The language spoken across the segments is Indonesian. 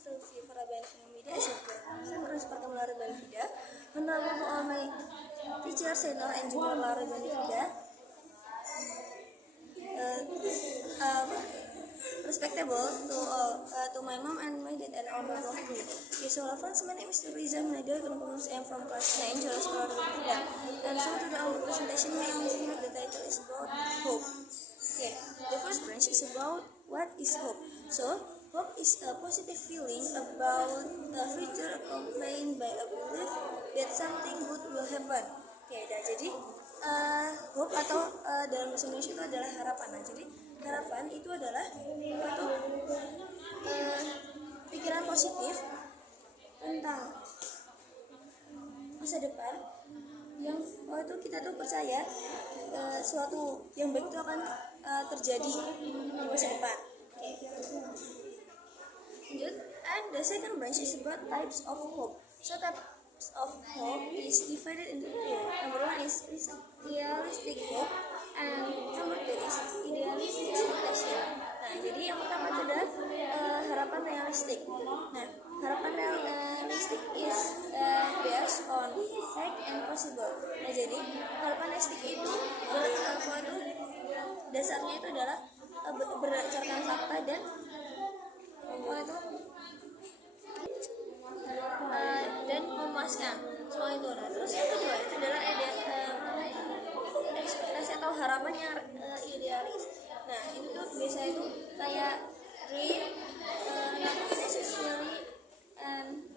Sylvia Farabani Media SMP. Saya Lara Benefida. Honorable to all my teacher, senior, and junior Lara Benefida. Respectable to my mom and my dad and all my family. Okay, so friends, my name is Riza Munida. I am from class 9, Jolas Lara Benefida. And so to the presentation, my the title is about hope. Okay, the first branch is about what is hope. So, hope is a positive feeling about the future accompanied by a belief that something good will happen. Oke, nah, jadi hope atau dalam bahasa Indonesia itu adalah harapan. Nah, jadi harapan itu adalah pikiran positif tentang masa depan yang itu kita tuh percaya suatu yang baik itu akan terjadi di masa depan. Okay. And the second branch is about types of hope. So types of hope is divided into two. Number one is idealistic hope, and number two is idealistic expectation. Nah, jadi yang pertama itu adalah harapan realistik. Nah, harapan realistik is based on fact and possible. Nah, jadi harapan realistik itu dasarnya itu adalah berdasarkan fakta dan dan memuaskan semua itu. Nah, terus yang kedua itu adalah ekspektasi atau harapan yang idealis. Nah, itu tuh biasa itu kayak dream, necessary, and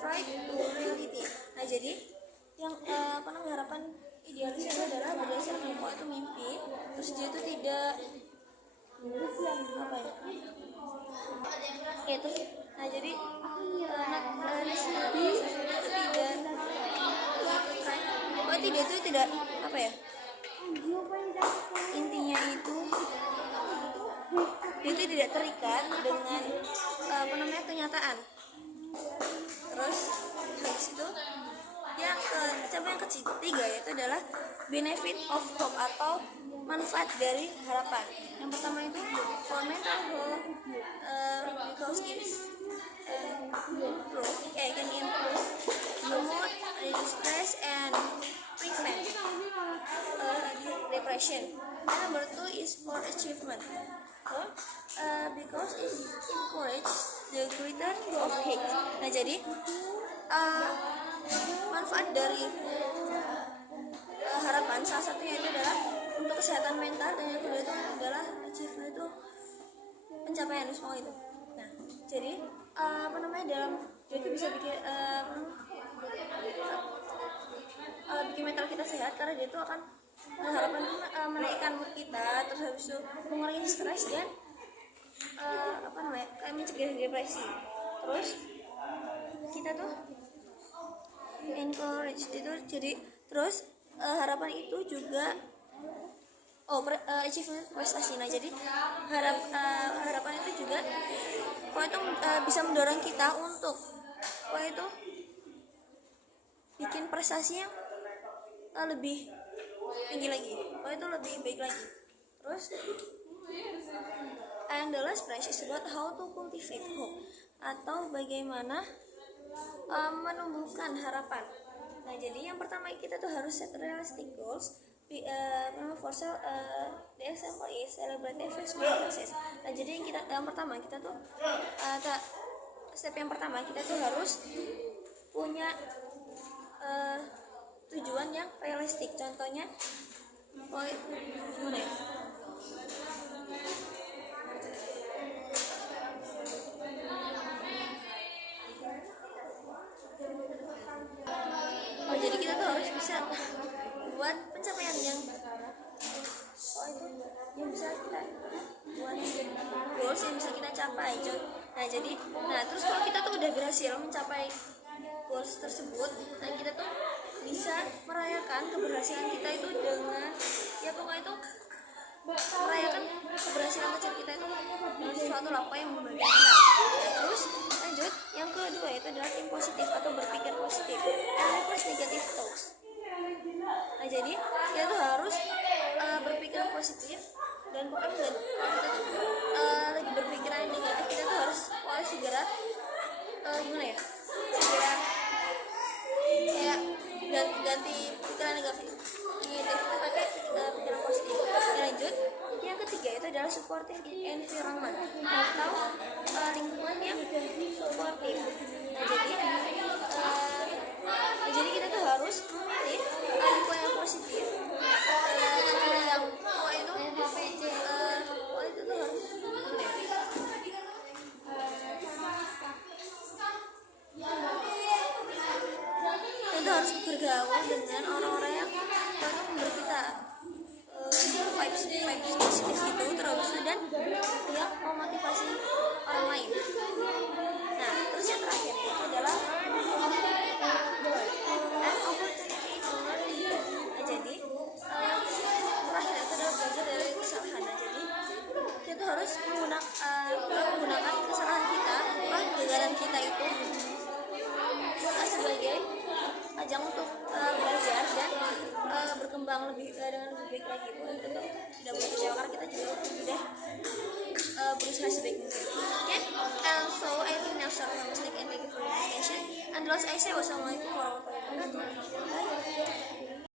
right to reality. Nah, jadi yang harapan idealis itu adalah berdasarkan itu mimpi, terus dia itu tidak itu. Nah, jadi tidak intinya itu tidak terikat dengan kenyataan. Terus habis itu yang ketiga yaitu adalah benefit of hope atau manfaat dari harapan. Yang pertama itu for mental health, because it's can improve the mood, reduce stress, and prevent depression. And number two is for achievement, because it encourages the greater of hate. Nah, jadi manfaat dari harapan salah satunya itu adalah untuk kesehatan mental, dan yang kedua itu adalah achievement, itu pencapaian semua itu. Nah, jadi dalam dia itu bisa bikin bikin mental kita sehat, karena dia itu akan harapan menaikkan mood kita, terus habis itu mengurangi stres dan kayak mencegah depresi. Terus kita tuh encourage itu, jadi terus harapan itu juga achievement prestasi. Nah, jadi harapan itu juga bisa mendorong kita untuk bikin prestasi yang lebih tinggi lagi, itu lebih baik lagi. Terus and the last branch is about how to cultivate hope, atau bagaimana menumbuhkan harapan. Nah, jadi yang pertama kita tuh harus set realistic goals. The example is celebrate every small success. Nah, jadi yang pertama kita tuh step yang pertama kita tuh harus punya tujuan yang realistik. Contohnya gimana ya? Jadi kita tuh harus bisa buat pencapaian yang bisa kita buat goals yang bisa kita capai. Nah, jadi terus kalau kita tuh udah berhasil mencapai goals tersebut, nah kita tuh bisa merayakan keberhasilan kita itu dengan merayakan keberhasilan kecil kita itu dengan sesuatu yang membahagiakan kita. Nah, terus lanjut yang kedua itu adalah think positif atau berpikir positif, and replace negative thoughts. Nah, jadi kita tuh harus berpikir positif, dan pokoknya kalau kita tuh lagi berpikiran negatif, kita tuh harus segera gimana ya, segera kayak ganti pikiran negatif itu pakai pikiran positif. Lanjut, yang ketiga itu adalah supportive environment atau lingkungan yang supportif. Jadi kita tuh harus memilih lingkungan yang positif. Karena yang tua itu tuh harus kita harus bergaul dengan orang-orang yang memberi kita vibes positif gitu terus, dan yang memotivasi orang lain. Nah, terus yang terakhir itu adalah an opportunity to learn. Nah, jadi yang terakhir itu adalah belajar dari kesalahan. Nah, jadi kita harus menggunakan kesalahan kita, kegagalan kita itu sebagai ajang untuk belajar dan berkembang dengan lebih baik lagi. Itu tuh tidak boleh kecewa karena kita juga udah berusaha sebaik mungkin. Okay? And so I think now start from mistake and thank you for your attention. And last I say wassalamualaikum warahmatullahi wabarakatuh. Bye.